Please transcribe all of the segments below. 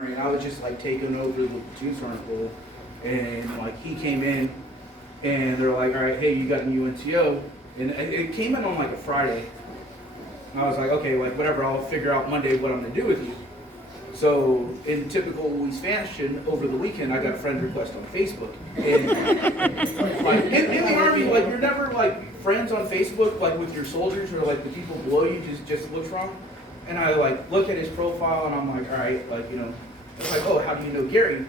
And I was just like taking over the platoon sergeant role, and like he came in, and they're like, all right, hey, you got a new NCO, and it came in on like a Friday. And I was like, okay, like whatever, I'll figure out Monday what I'm gonna do with you. So in typical Luis fashion, over the weekend I got a friend request on Facebook, and like in the Army, like you're never like friends on Facebook like with your soldiers or like the people below you, just looks wrong. And I like look at his profile and I'm like, all right, like it's like, oh, how do you know Gary?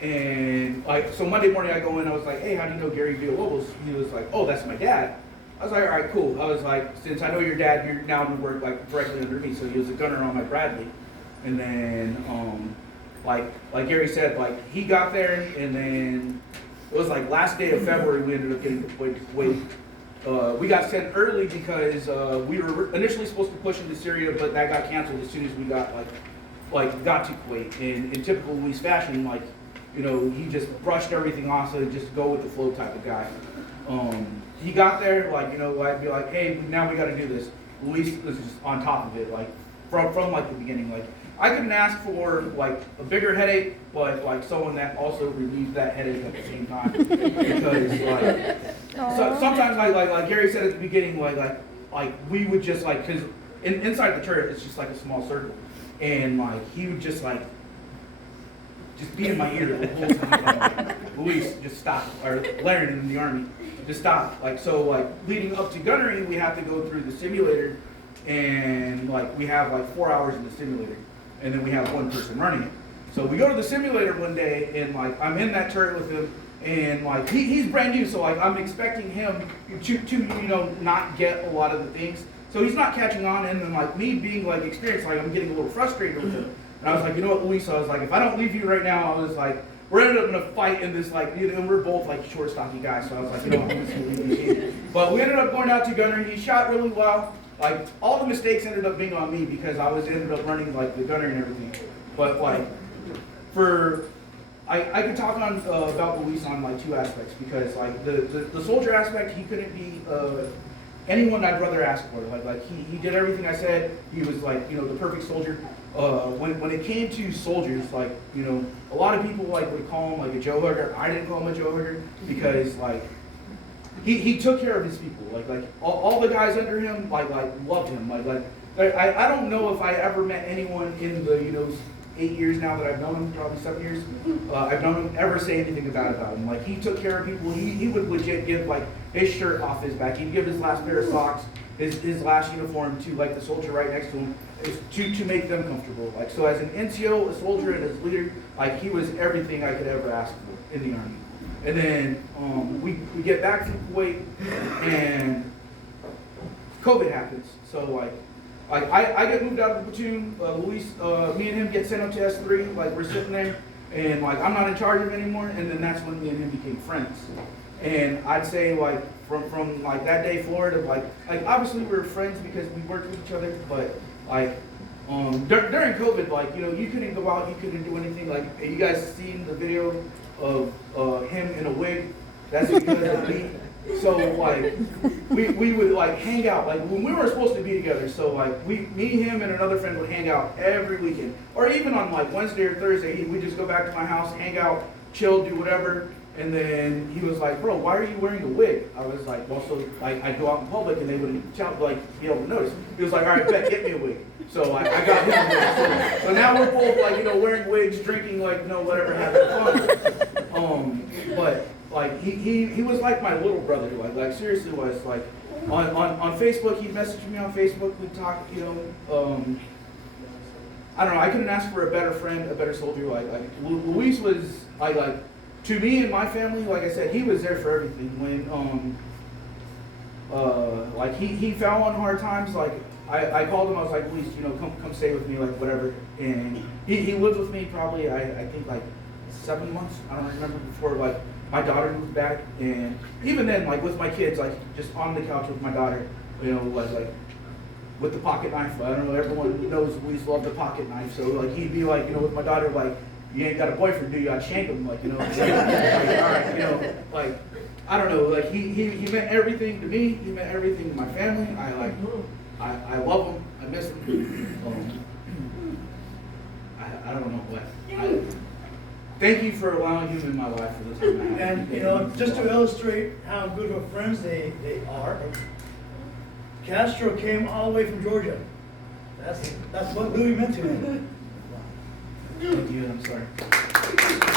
And like so Monday morning I go in, I was like, hey, how do you know Gary Villalobos? He was like, oh, that's my dad. I was like, all right, cool. I was like, since I know your dad, you're now gonna work like directly under me. So he was a gunner on my Bradley. And then, like Gary said, like he got there, and then it was like last day of February we ended up getting deployed to Kuwait. We got sent early because we were initially supposed to push into Syria, but that got canceled as soon as we got got to Kuwait. And in typical Luis fashion, like he just brushed everything off, so just go with the flow type of guy. He got there, like I'd be like, hey, now we got to do this. Luis was just on top of it, like from like the beginning, like. I couldn't ask for like a bigger headache, but like someone that also relieves that headache at the same time. Because sometimes like Gary said at the beginning, like we would just like, because inside the turret it's just like a small circle, and like he would just be in my ear the whole time. Like, Luis, just stop, or Laren in the Army, just stop. Like so, like leading up to gunnery, we have to go through the simulator, and like we have like 4 hours in the simulator. And then we have one person running it. So we go to the simulator one day, and like I'm in that turret with him, and like he's brand new, so like I'm expecting him to not get a lot of the things. So he's not catching on, and then like me being like experienced, like I'm getting a little frustrated with him. And I was like, you know what, Luis? I was like, if I don't leave you right now, I was like, we're ended up in a fight in this like, and we're both like short, stocky guys. So I was like, I'm just gonna leave you. But we ended up going out to gunnery. He shot really well. Like all the mistakes ended up being on me because I ended up running like the gunner and everything. But like I could talk on about Luis on like two aspects, because like the soldier aspect, he couldn't be anyone I'd rather ask for. Like he did everything I said. He was like the perfect soldier. When it came to soldiers, like a lot of people like would call him like a Joe hugger. I didn't call him a Joe hugger because like. He took care of his people, like all the guys under him, like loved him, I don't know if I ever met anyone in the 8 years now that I've known him, probably 7 years, I've known him ever say anything bad about him. Like he took care of people. He would legit give like his shirt off his back. He'd give his last pair of socks, his last uniform to like the soldier right next to him, to make them comfortable. Like so, as an NCO, a soldier, and as leader, like he was everything I could ever ask for in the Army. And then we get back from Kuwait, and COVID happens. So like I get moved out of the platoon. Luis, me and him get sent up to S3. Like we're sitting there, and like I'm not in charge of it anymore. And then that's when me and him became friends. And I'd say like from like that day forward, of like obviously we were friends because we worked with each other, but like. During COVID, like you couldn't go out, you couldn't do anything. Like you guys seen the video of him in a wig? That's because of me. So like we would like hang out like when we were supposed to be together. So like me, him, and another friend would hang out every weekend, or even on like Wednesday or Thursday. We'd just go back to my house, hang out, chill, do whatever. And then he was like, bro, why are you wearing a wig? I was like, well, so I'd go out in public and they wouldn't be able to notice. He was like, all right, bet, get me a wig. So I got him a wig. So now we're both like, wearing wigs, drinking, whatever, having fun. But like he was like my little brother, like seriously was like on Facebook. He'd message me on Facebook. We'd talk, I don't know. I couldn't ask for a better friend, a better soldier. Like Luis was like. To me and my family, like I said, he was there for everything. When like he fell on hard times, like I called him, I was like, Luis, come stay with me, like whatever. And he lived with me probably I think like 7 months. I don't remember, before like my daughter moved back. And even then, like with my kids, like just on the couch with my daughter, like with the pocket knife. I don't know, everyone knows Luis loved the pocket knife. So like he'd be like, with my daughter, like, you ain't got a boyfriend, do you? I'd shank him, like, like, all right, like, I don't know, like, he meant everything to me, he meant everything to my family. I love him, I miss him. I don't know what. Thank you for allowing him in my life for the time I had. And, you know, just to illustrate how good of friends they are, Castro came all the way from Georgia. That's what Louis meant to him. Thank you, I'm sorry.